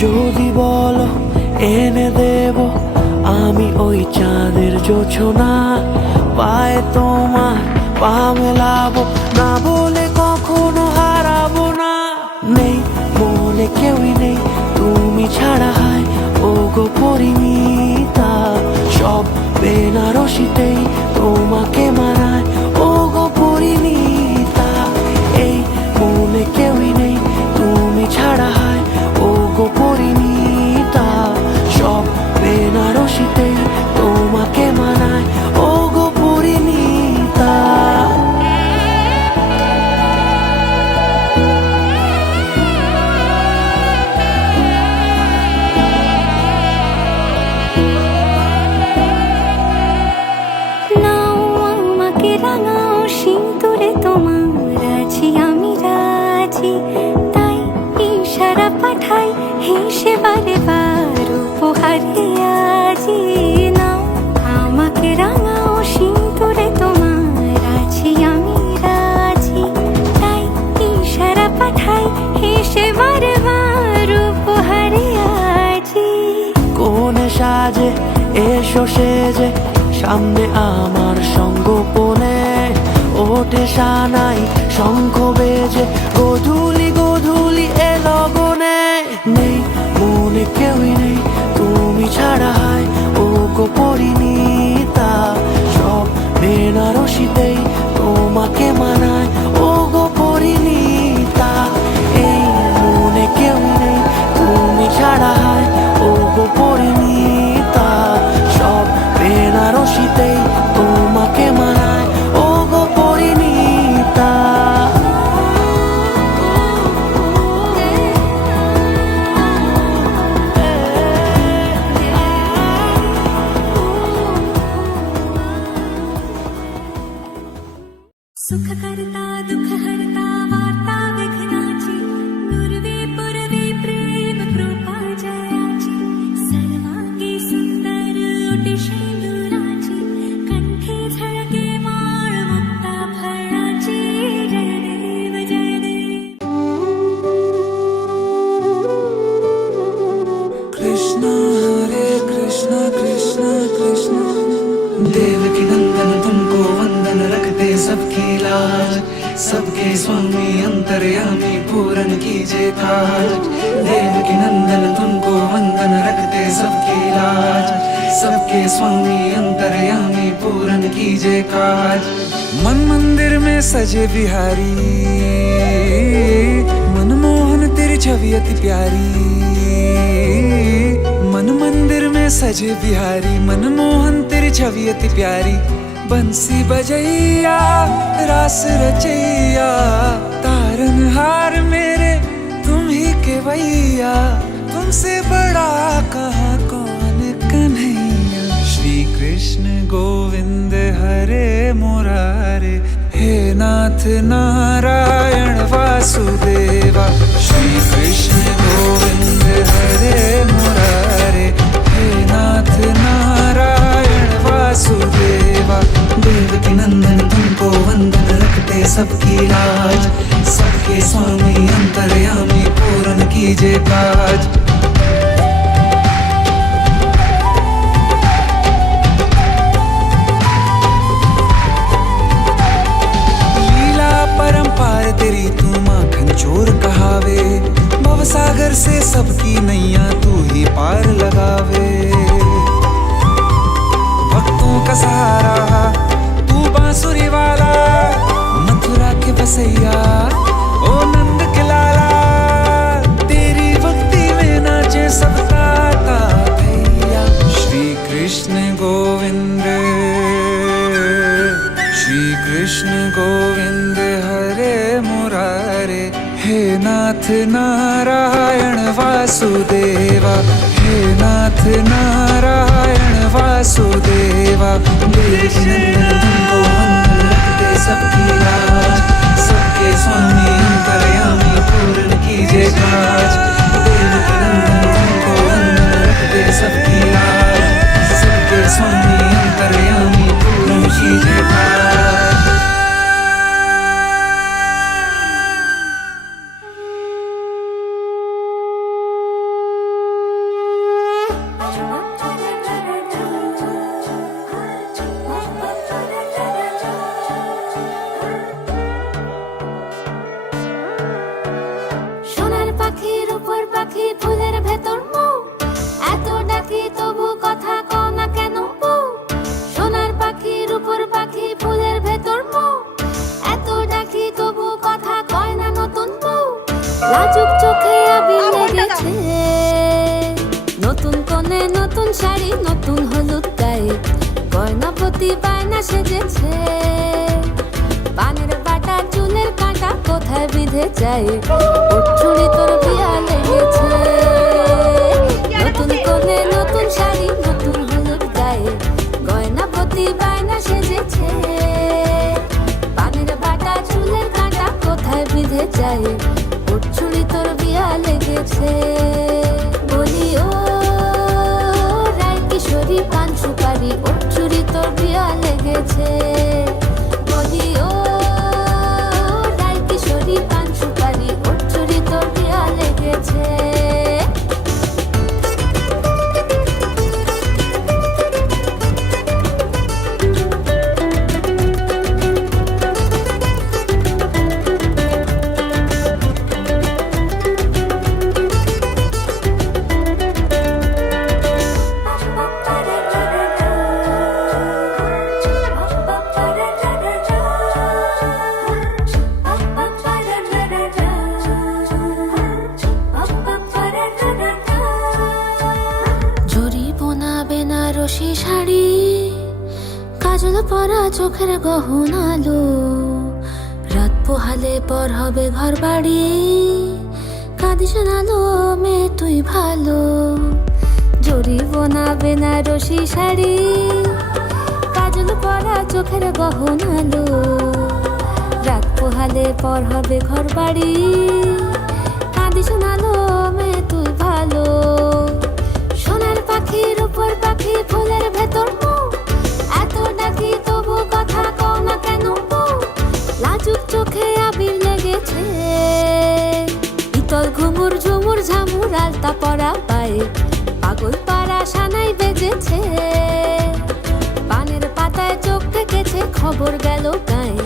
যদি বলো এনে দেব আমি ওই চাঁদের জোছনা, পায়ে তোমার পা মেলাবো, না বলে কখনো হারাবো না। নেই মনে কেউই নেই তুমি ছাড়া, হায় ও গো পরিমিতা, সব বেনারসিতেই তোমাকে মানায় ও গো পরিমিতা। এই মনে কেউই নেই তুমি ছাড়া, হায় ও গো পরিমিতা, সব বেনারসিতেই তোমাকে মানায় ও গো পরিমিতা। নাও আমাকে রাঙাও সিঁদুরে তোমার আছি আমি রাজি, তাই ইশারা পাঠাই হেসে বারে বার উপহারে আজি। নাও আমাকে রাঙাও সিঁদুরে তোমার আছি আমি রাজি, তাই ইশারা পাঠাই হেসে বারে বার উপহারে আজি। কোন সাজে এসো সেজে সামনে আমার সঙ্গোপনে, ওঠে সানাই শঙ্খ বেজে গধূলি গধূলি এ লগনে। নেই মনে কেউই নেই তুমি ছাড়া, হায় ও গো পরিণীতা, সব বেনারসিতেই তোমাকে মানায় ও গো পরিণীতা। এই মনে কেউই নেই তুমি ছাড়া, হায় ও গো পরিণীতা, সব বেনারসিতেই তোমাকে মানায় ও গো পরিণীতা। सुख करता दुख हरता वार्ता विघ्नाची, नुरवी पुरवी प्रेम कृपा जयाची, सर्वांगी सुंदर ओटी शेंदुराची, कंठी झळके माळ मुक्ता फळाची, जय देव जय देव। कृष्ण हरे कृष्ण कृष्ण कृष्ण, देवकी नंदन तुमको वंदन, रखते सबकी लाज, सबके स्वामी अंतर्यामी पूरन कीजिए काज। देवकी नंदन तुमको वंदन, रखते सबकी लाज, सबके स्वामी अंतर्यामी पूरन कीजिए काज। मन मंदिर में सजे बिहारी, मनमोहन तेरी छवि अति प्यारी। मन मंदिर में सजे बिहारी, मनमोहन तेरी छवि अति प्यारी। बंसी बजैया रास रचैया तारनहार मेरे तुम ही के भैया तुमसे बड़ा कहाँ कौन कन्हैया श्री कृष्ण गोविंद हरे मुरारे हे नाथ नारायण वासुदेवा श्री कृष्ण गोविंद हरे मुरारे हे नाथ नारायण वासुदेवा देवकी नंदन तुमको वंदन रखते सबकी लाज सबके स्वामी अंतर्यामी पूर्ण कीजिए काज परंपार तेरी तू माखन चोर कहावे भवसागर से सबकी नैया तू ही पार लगावे भक्तों का सहारा तू बांसुरी वाला मथुरा के बसैया ओ नंद के लाला तेरी भक्ति में नाचे सबका भैया श्री कृष्ण गोविंद श्री कृष्ण गोविंद हरे मुरारे हे नाथ नारायण वासुदेवा हे नाथ नारायण वासुदेवा देवकी नंदन तुमको वंदन रखते सबकी लाज सबके स्वामी अंतर्यामी पूर्ण कीजिए काज देवकी नंदन तुमको वंदन रखते सबकी लाज सबके स्वामी अंतर्यामी पूर्ण कीजिए काज সোনার পাখির উপর পাখি ফুলের ভেতর মৌ এত ডাকি তবু কথা কও না কেন বউ সোনার পাখির উপর পাখি ফুলের ভেতর মৌ এত ডাকি তবু কথা কয় না নতুন বউ লাজুক চোখে আবির লেগেছে নতুন কোণে নতুন শাড়ি নতুন হলুদ গায়ে গয়নাপতি বায়না সেজেছে পানের বাটা চুলের কাঁটা কোথায় বিঁধে যায় চুড়ি তোর বিয়া লেগেছে নতুন কোণে নতুন শাড়ি নতুন হলুদ গায়ে গয়নাপতি বায়না সেজেছে পানের বাটা চুলের কাঁটা কোথায় বিঁধে যায় চুড়ি তোর বিয়া লেগেছে বলি ও রায় কিশোরী পান সুপারি চুড়ি তোর বিয়া লেগেছে বলি ও রায় কিশোরী পান সুপারি চুড়ি তোর বিয়া লেগেছে বেনারসি শাড়ি কাজল পরা চোখের গহনালো রাত পোহালে পর হবে ঘর বাড়ি কাঁদিস নালো মেয়ে তুই ভালো জরি বোনা বেনারসি শাড়ি কাজল পরা চোখের গহনালো রাত পোহালে পর হবে ঘর বাড়ি কাঁদিস নালো মেয়ে তুই ভালো সোনার পাখির উপর পাখি ফুলের ভেতর মৌ এত ডাকি তবু কথা কও না কেন বউ লাজুক চোখে আবির লেগেছে ইতল ঘুমুর ঝুমুর ঝামুর আলতা পরা পায়ে পাগল পাড়া সানাই বেজেছে পানের পাতায় চোখ থেকেছে খবর গেল গায়ে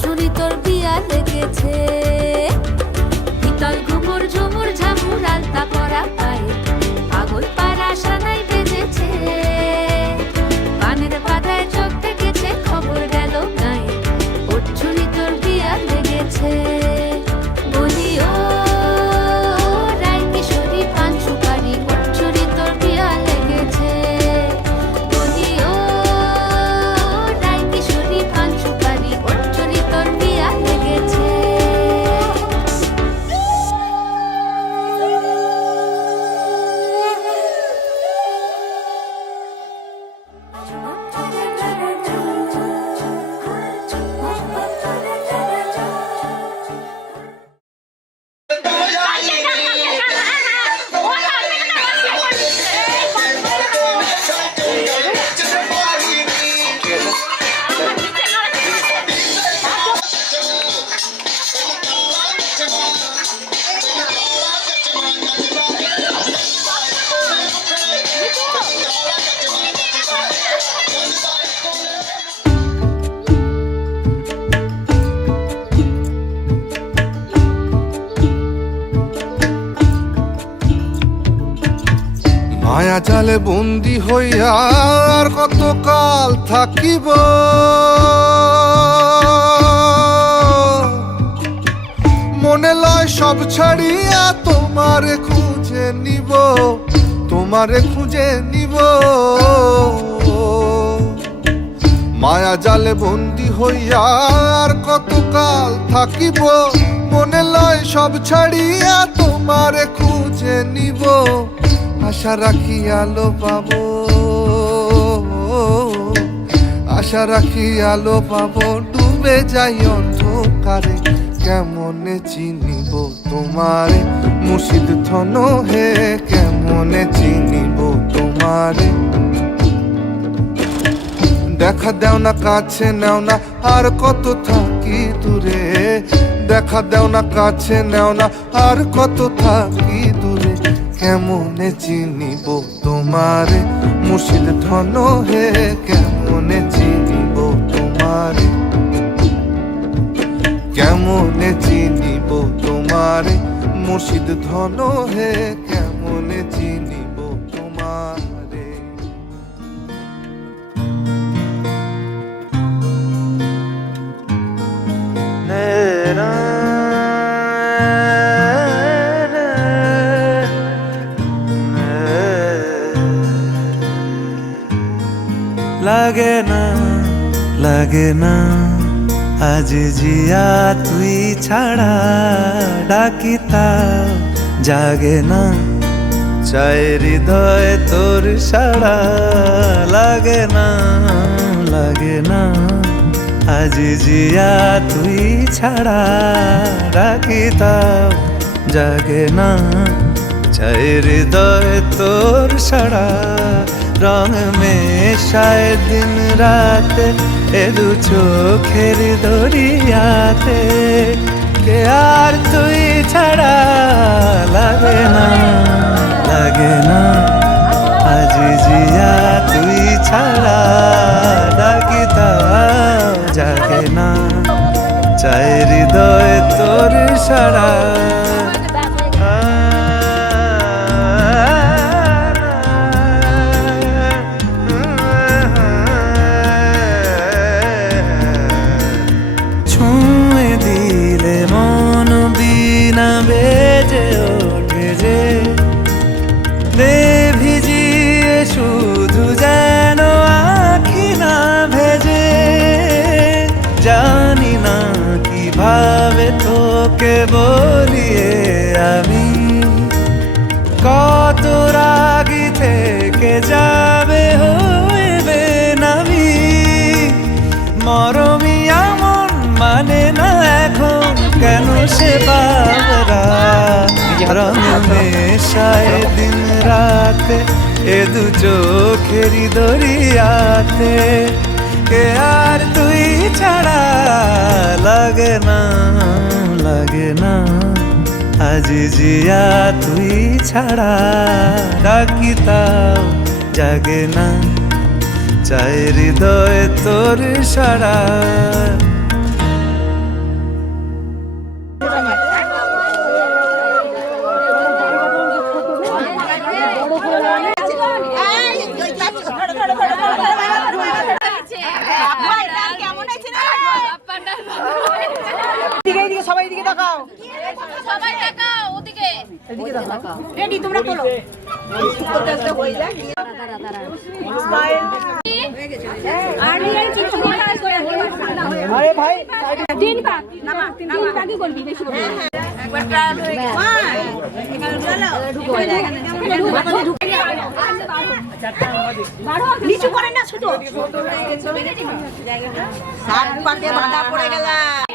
চুরি তোর বিয়া লেগেছে ইতল ঘুমুর ঝুমুর ঝামুর আলতা পরা পায়ে পাগল পাড়া সানাই বেজেছে পানের পাতায় চোখ থেকেছে খবর গেল গায়ে চুরি তোর বিয়া লেগেছে বলি ও রায় কিশোরী পান সুপারি চুরি তোর বিয়া লেগেছে বলি ও রায় মায়া জালে বন্দি হইয়া আর কতকাল থাকিব, মনে লয় সব ছাড়িয়া তোমারে খুঁজে নিব, তোমারে খুঁজে নিব। মায়া জালে বন্দি হইয়া আর কতকাল থাকিব, মনে লয় সব ছাড়িয়া তোমারে খুঁজে নিব। আশা রাখি আলো পাবো, আশা রাখি আলো পাবো, ডুবে যাই অন্ধকারে কেমনে চিনিব তোমারে মুর্শিদ ধন হে, কেমনে চিনিব তোমারে। দেখা দেও না কাছে নেও না আর কত থাকি দূরে, দেখা দেও না কাছে নেও না আর কত থাকি দূরে, কেমনে চিনিব তোমারে মুর্শিদ ধন হে, কেমনে চিনিব তোমারে, কেমনে চিনিব তোমারে মুর্শিদ ধন হে, কেমনে চিনিব তোমারে। লাগে না লাগে না আজ জিয়া তুই ছাড়া, ডাকিতা জাগে না চাই হৃদয় তোর সাড়া। লাগে না লাগে না আজ জিয়া তুই ছাড়া, ডাকিতা জাগে না চাই হৃদয় তোর সাড়া। রং মেশায় দিন রাত এ দু চোখের দরিয়াতে, কে আর তুই ছাড়া। লাগে না লাগে না আজ জিয়া তুই ছাড়া, ডাকিতা জাগে না চাই হৃদয় তোর সাড়া। বেজে ওঠে যে দে ভিজিয়ে শুধু যেন আখি না ভেজে, জানি না কিভাবে তোকে বলিয়ে আমি, কত রাগি থেকে যাবে হইবে নামি। মরমি আমন মানে না এখন কেন সে বাবরা, রং মেশায় দিন রাতে এ দু চোখেরি দরিয়াতে, কে আর তুই ছাড়া। লাগে না লাগে না আজ জিয়া তুই ছাড়া, ডাকিতাও জাগে না চাই হৃদয় তোর সাড়া। সবাই দিকে তাকাও, সবাই তাকাও ওদিকে, এদিকে তাকাও। রেডি তোমরা তোলো। আরে ভাই তিন পাক নামা, তিন পাকই করবি, বেশি করবি না। একবার ট্রায়াল হয়ে গেছে। এখানে চলো ঢুকো, এখানে ঢুকে বাড়ো, নিচু করে না শুধু সাত পাকে বাঁধা পড়ে গেলাম।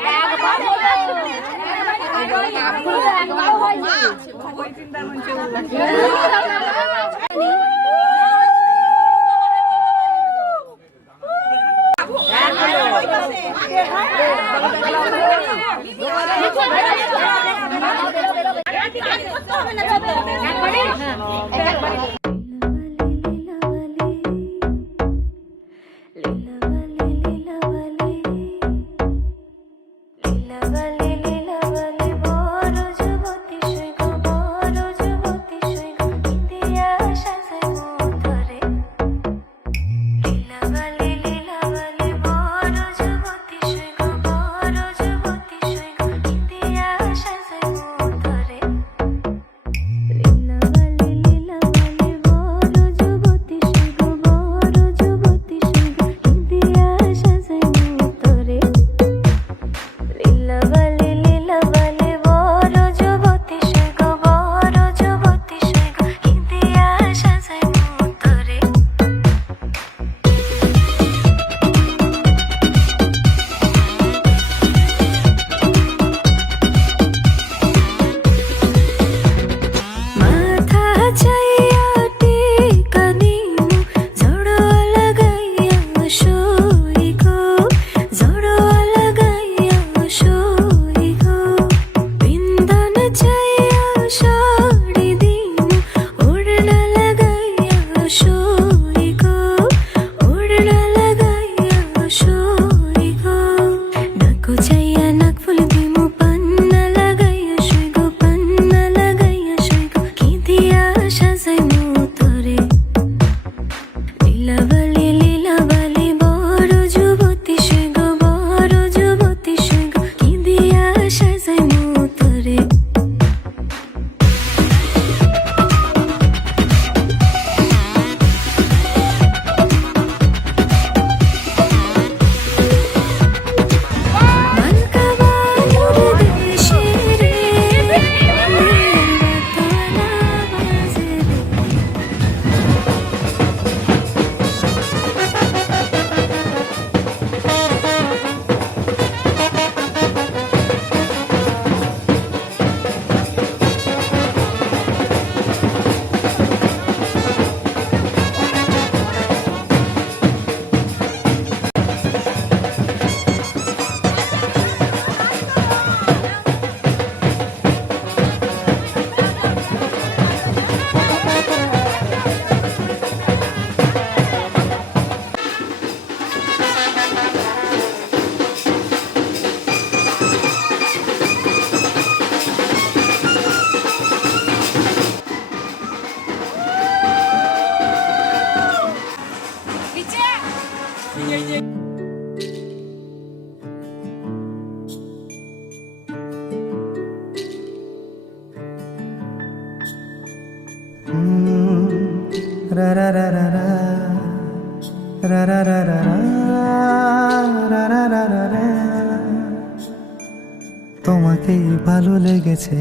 তোমাকেই ভালো লেগেছে,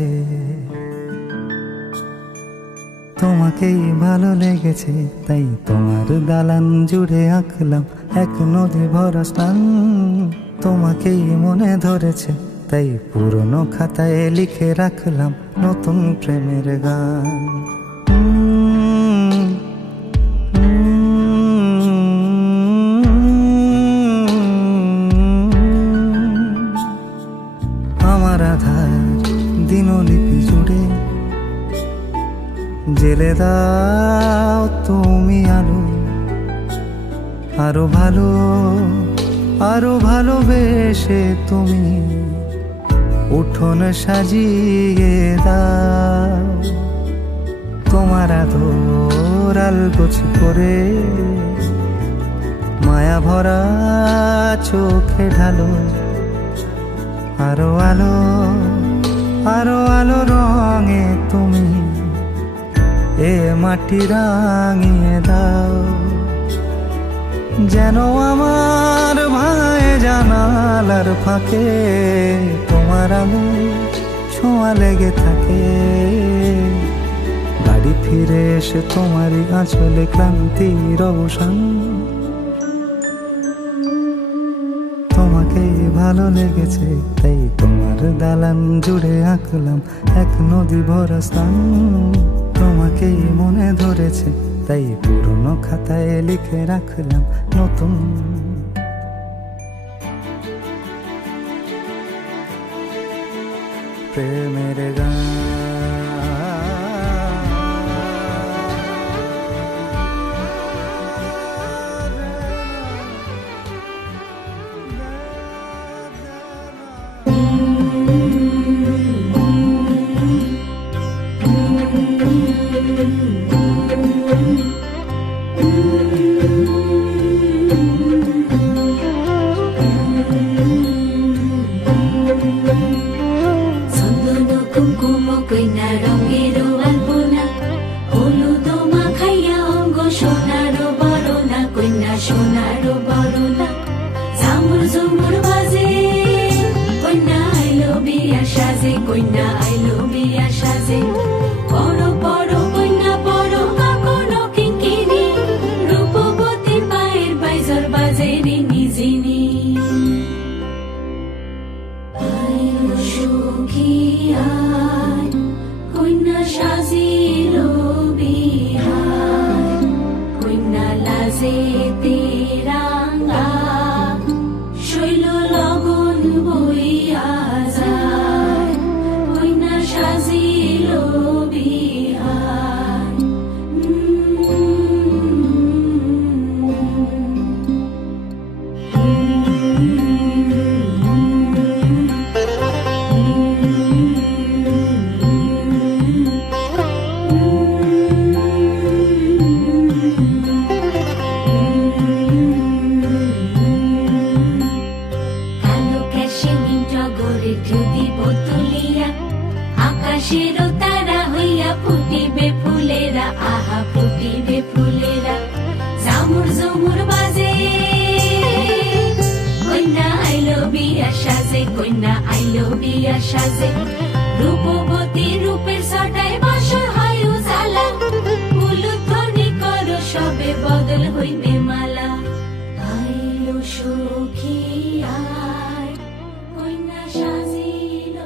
তোমাকেই ভালো লেগেছে, তাই তোমার দালান জুড়ে আঁকলাম এক নদী ভরা স্নান। তোমাকেই মনে ধরেছে, তাই পুরনো খাতায় লিখে রাখলাম নতুন প্রেমের গান। আমার আধার দিনলিপি জুড়ে জেলে দাও তুমি আলো, আরো ভালো আরো ভালোবেসে তুমি উঠোন সাজিয়ে দাও। তোমার আদর আলগোছ করে মায়া ভরা চোখে ঢালো, আরো আলো আরো আলো রঙে তুমি এ মাটি রাঙিয়ে দাও। যেন আমার ভাই জানালার ফাঁকে তোমার আলো ছোঁয়া লেগে থাকে। বাড়ি ফিরে এসে তোমারই আঁচলে ক্লান্তির অবসান। তোমাকেই ভালো লেগেছে, তাই তোমার দালান জুড়ে আঁকলাম এক নদী ভরা স্থান। তোমাকেই মনে ধরেছে, তাই পুরনো খাতায় লিখে রাখলাম নতুন প্রেমের গান। চন্দন কুমকুম কইনা রঙের আলপনা, হলুদ মাখাইয়া অঙ্গ সোনার বরণা, কইনা সোনার বরণা। ঝামুর ঝুমুর বাজে কইনা আইলো বিয়া সাজে, কইনা আইলো বিয়া সাজে। বড় বড় কইনা বড় কাকনো কিঙ্কিনি, রূপবতীর পায়ের বাইজর বাজে রিনি জিনি। আইলো সুখী আয় কইনা সাজিল বিহার, কইনা লাজে তেরাঙ্গা শৈল লগন বইয়া যায়, কইনা সাজিল বিহার। কালো ক্যাশমিন টগরের ঢুদি বোতলিয়া, আকাশের তারা হইয়া ফুটিবে ফুলেরা, আহা ফুটিবে ফুলেরা। ঝামুর ঝুমুর বাজে কইনা আইলো বিয়া সাজে, কইনা আইলো বিয়া সাজে। রূপবতী রূপের ছটায় বাসর হয় উজালা, উলুধ্বনি করো সবে বদল হইবে মালা। আইলো সখী আয় কইনা সাজিল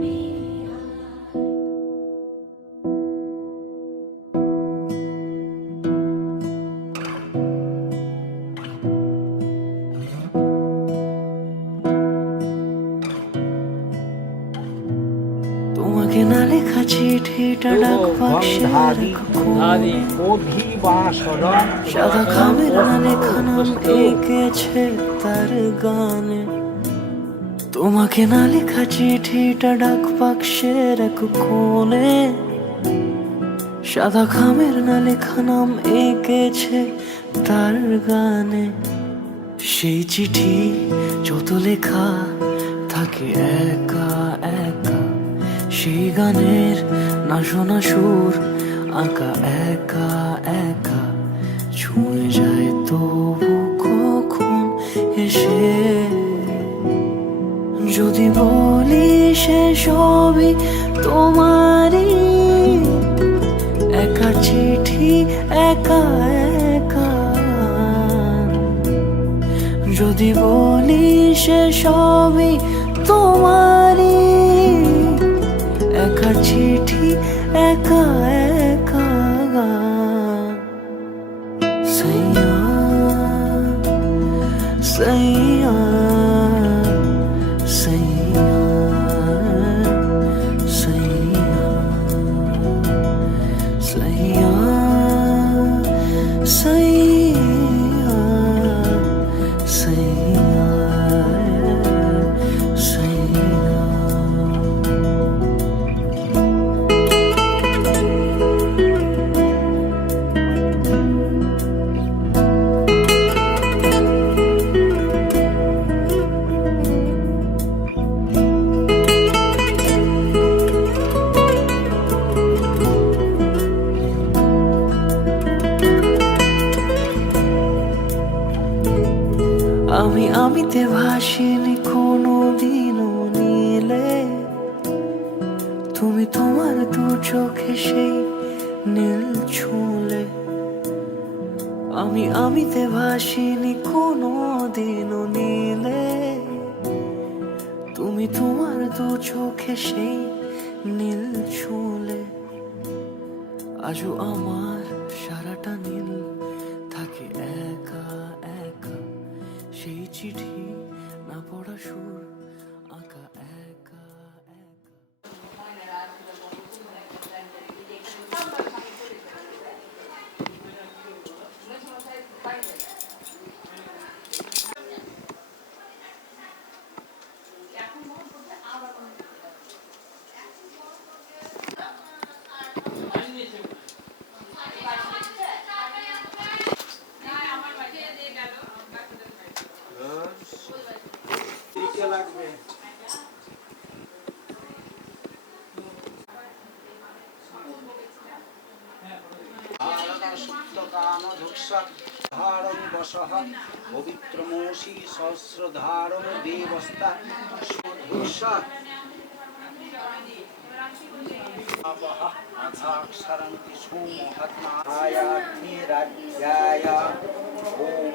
বিহার। তোমাকে না লেখা চিঠিটা ডাক বাক্সে সাদা খামের না লেখা নাম এঁকেছে তার গানে। তোমাকে না লেখা চিঠিটা ডাক বাক্সের এক কোণে, সাদা খামের না লেখা নাম এঁকেছে তার গানে। সেই চিঠি যত লেখা থাকে একা একা, সেই গানের না শোনা সুর আঁকা একা একা। ছুঁয়ে যায় তবু কখন এসে যদি বলি সে সবই তোমারই, একা চিঠি একা একা। যদি বলি সে সবই তোমারই, একা চিঠি একা একা। সৈয়া সৈয়া সৈয়া সৈয়া সৈয়া সৈয়া সৈয়া সৈয়া। আমিতে ভাসিনি কোনো দিনও নীলে, তুমি তোমার দু চোখে সেই নীল ছুঁলে। আমিতে ভাসিনি কোনো দিনও নীলে, তুমি তোমার দু চোখে সেই নীল ছুঁলে। আজও আমার সারাটা নীল থাকে একা একা, সেই চিঠি না পড়া সুর আঁকা একা একা। পবিত্রমোষি সহস্রধারম দেবস্তা সারন্তি সোমহাত্মায় ওম।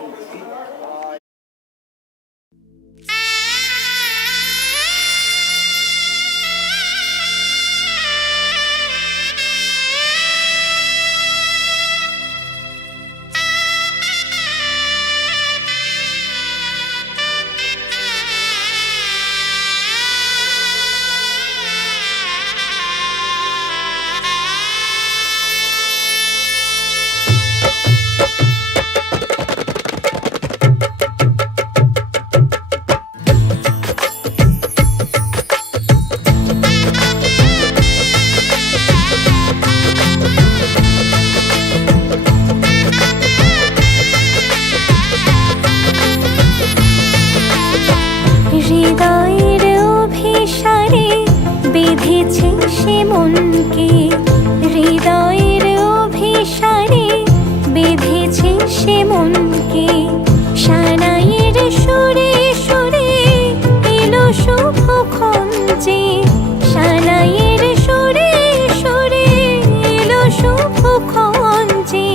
হৃদয়ের অভিসারে বেঁধেছে সে মনকে, হৃদয়ের অভিসারে বেঁধেছে সে মনকে। সানাইয়ের সুরে সুরে এলো শুভক্ষণ যে, সানাইয়ের সুরে সুরে এলো শুভক্ষণ যে।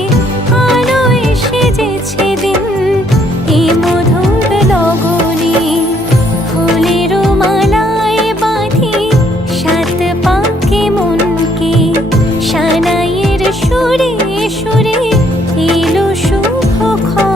আলোয় সেজেছে দিন এ মধুর লগনে, ফুলের মালায় বাঁধি সাত পাকে মনকে। সানাইয়ের সুরে সুরে এলো শুভক্ষণ।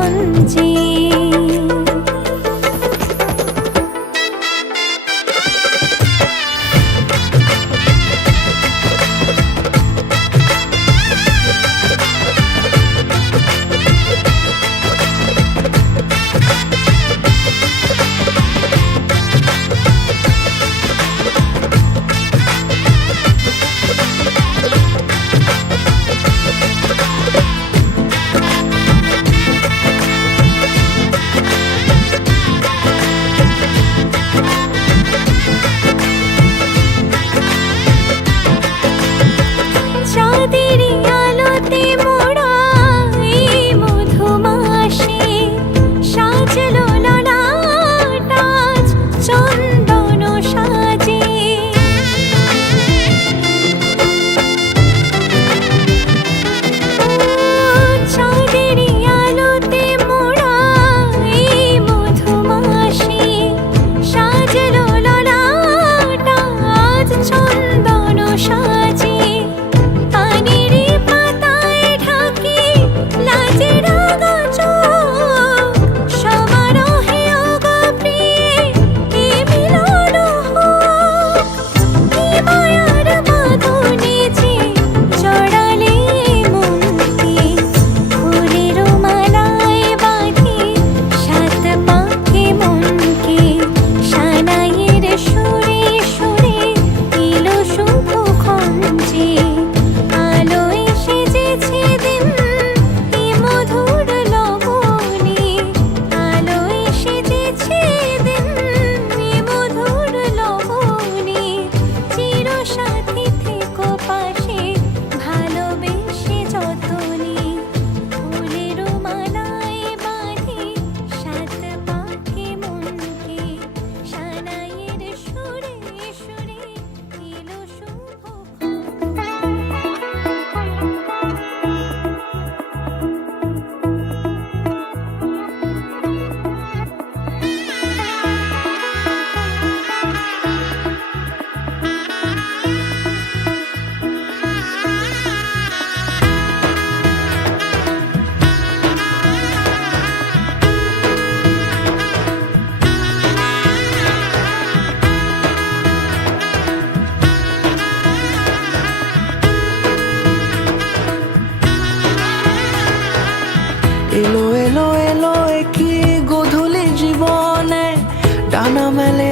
ডানা মেলে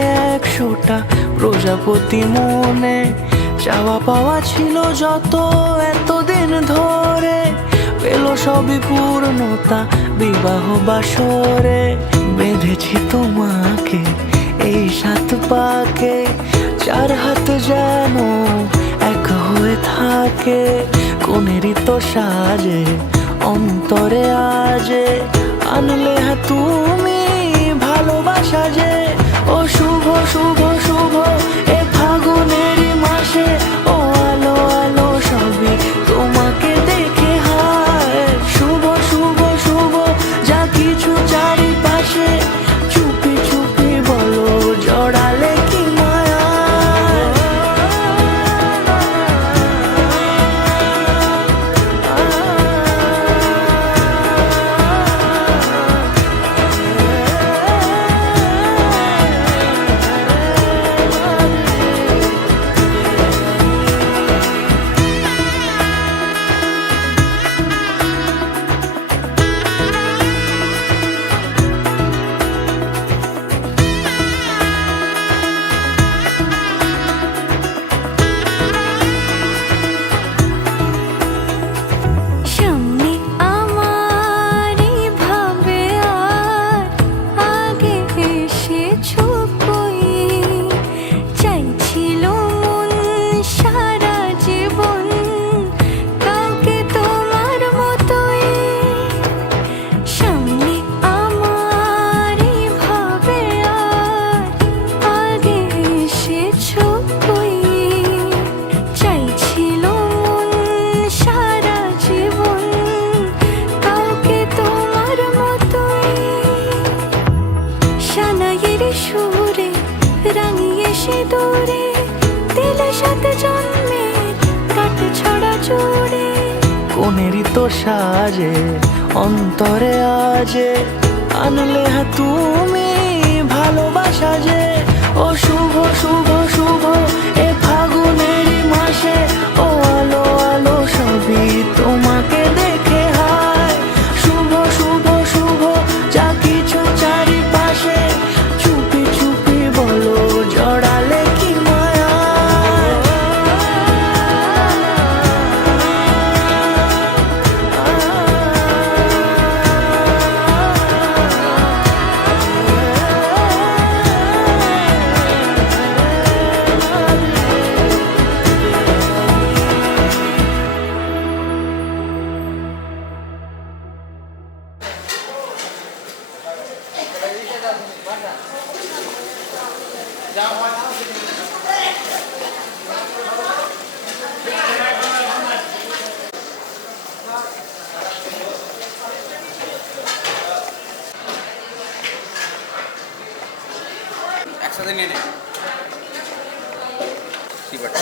100টা প্রজাপতি মনে, চাওয়া পাওয়া ছিল যত এতদিন ধরে, পেল সবই পূর্ণতা বিবাহ বাসরে। বেঁধেছি তোমাকে এই 7 পাকে, 4 হাত যেন এক হয়ে থাকে। কোনেরই তো সাজে অন্তরে আজে, আনলে হ্যাঁ তুমি ভালোবাসা যে। ও শুভ শুভ শুভ এ ফাগুনেরই মাসে, ও আলো আলো সবই তোমাকে দেখে হায়। শুভ শুভ শুভ যা কিছু চারিপাশে, চুপি চুপি বলো জড়ালে কি মায়া। সামনে আমার ভাবে আর আগে এসেছো কই, চাইছিল মন সারা জীবন কাউকে তোমার মতোই। সামনে আমার ভাবে আর আগে এসেছো কই, চাইছিল মন সারা জীবন কাউকে তোমার মতোই। সানাইয়ের সুরে রাঙিয়ে সে দূরে, দিলে 7 জন্মের কাট ছড়া জুড়ে। কোনেরই তো সাজে অন্তরে আজে, আনলে হ্যাঁ তুমি ভালোবাসা যে। ও শুভ শুভ শুভ এ ফাগুনেরই মাসে, ও আলো আলো সবই তোমাকে দেখে হায়। শুভ শুভ শুভ যা কিছু চারিপাশে, চুপি চুপি বলো জড়ালে কি মায়া। একসাথে নিয়ে নে কি বাট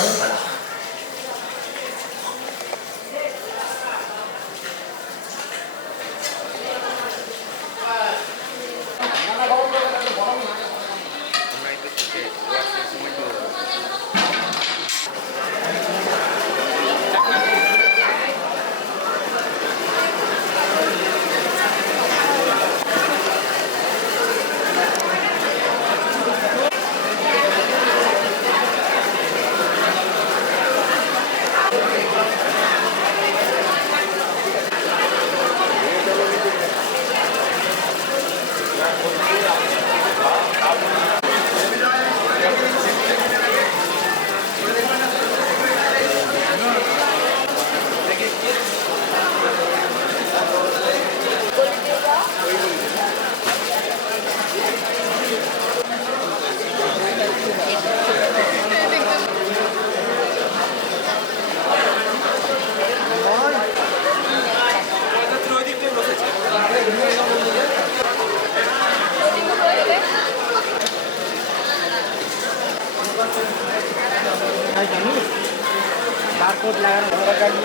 বারকোড লাগানো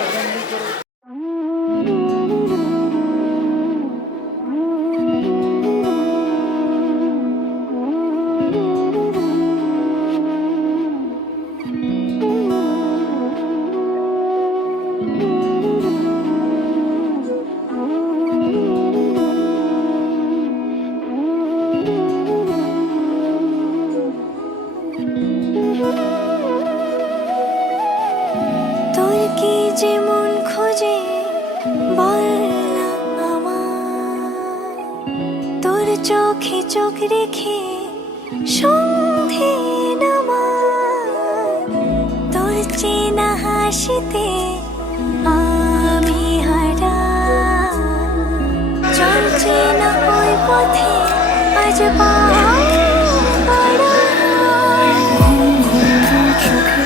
যে মন খোঁজে বল না আমায়, তোর চোখে চোখ রেখে সন্ধে নামায়, তোর চেনা হাসিতে আমি হারা, চলছে না ওই পথে আজ পা চোখে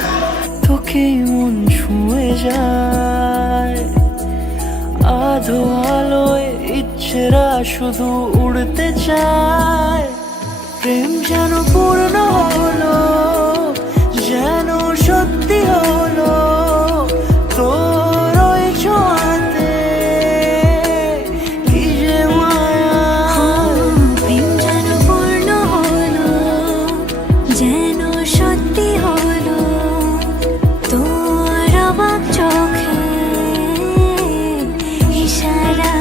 তোকে মন ছুঁয়ে যায়, আধো আলোয় ইচ্ছেরা শুধু উড়তে চায়, প্রেম যেন পূর্ণ হলো, যেন সত্যি হলো, তোর ওই ছোঁয়াতে কি যে মায়া। প্রেম যেন পূর্ণ হলো, যেন সত্যি হলো, তোর অবাক চোখে ইশারা।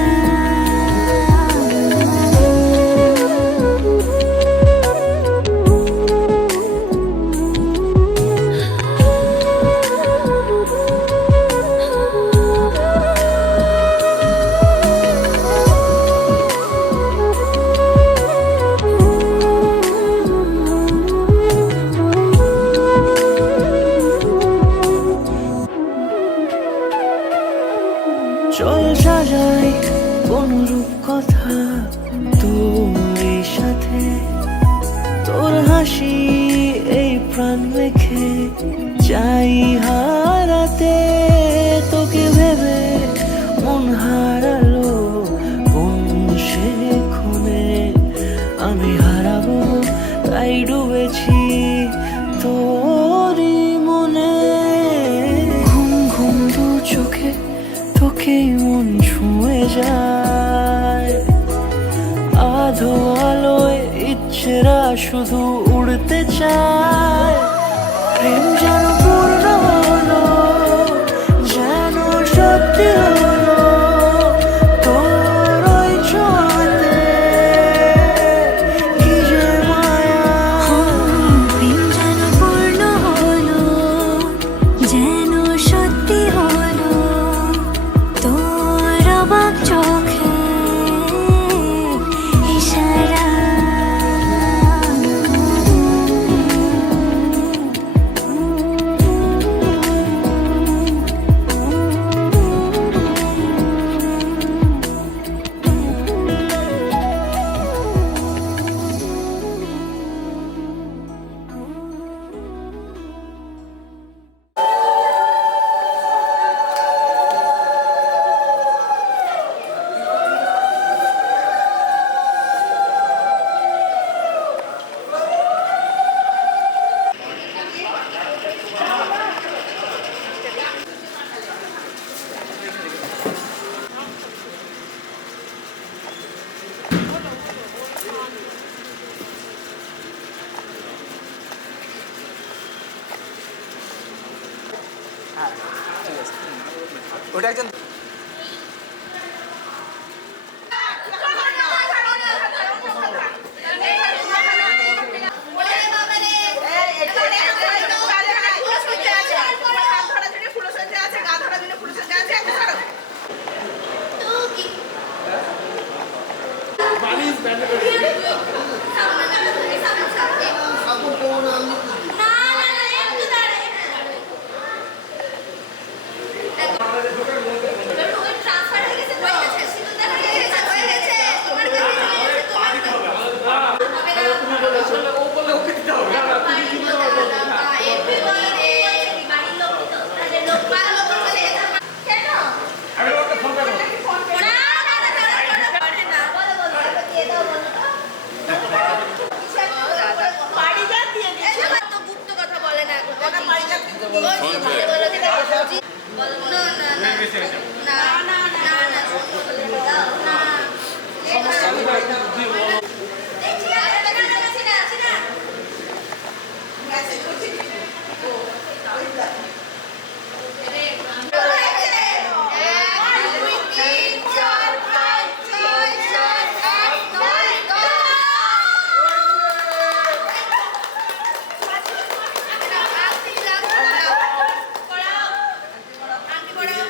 চল সাজাই কোন রূপ কথা তোর সাথে, তোর হাসি এই প্রাণ রেখে চাই হারাতে, তোকে ভেবে মন হারালো কোন সে খুনে, আমি হারাবো তাই ডুবেছি তোরই মনে। ঘুম ঘুম দু চোখে তোকে মন ছুঁয়ে যায়, আধো আলোয় ইচ্ছেরা শুধু উড়তে চায়, প্রেম যেন পূর্ণ হলো, যেন সত্যি হলো, তোর ওই ছোঁয়াতে কি যে মায়া। প্রেম যেন পূর্ণ হলো, যেন সত্যি হলো, তোর অবাক চোখে ইশারা। ওটা একজন পড়াও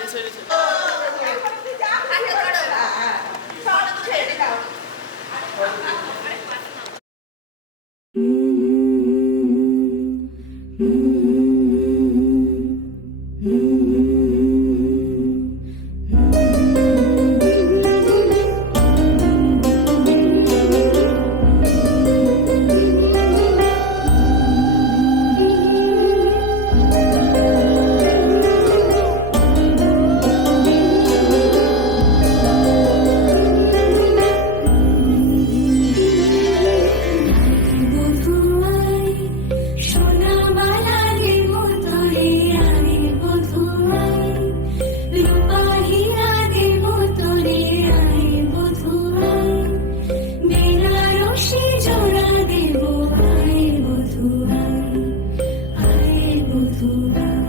তুমি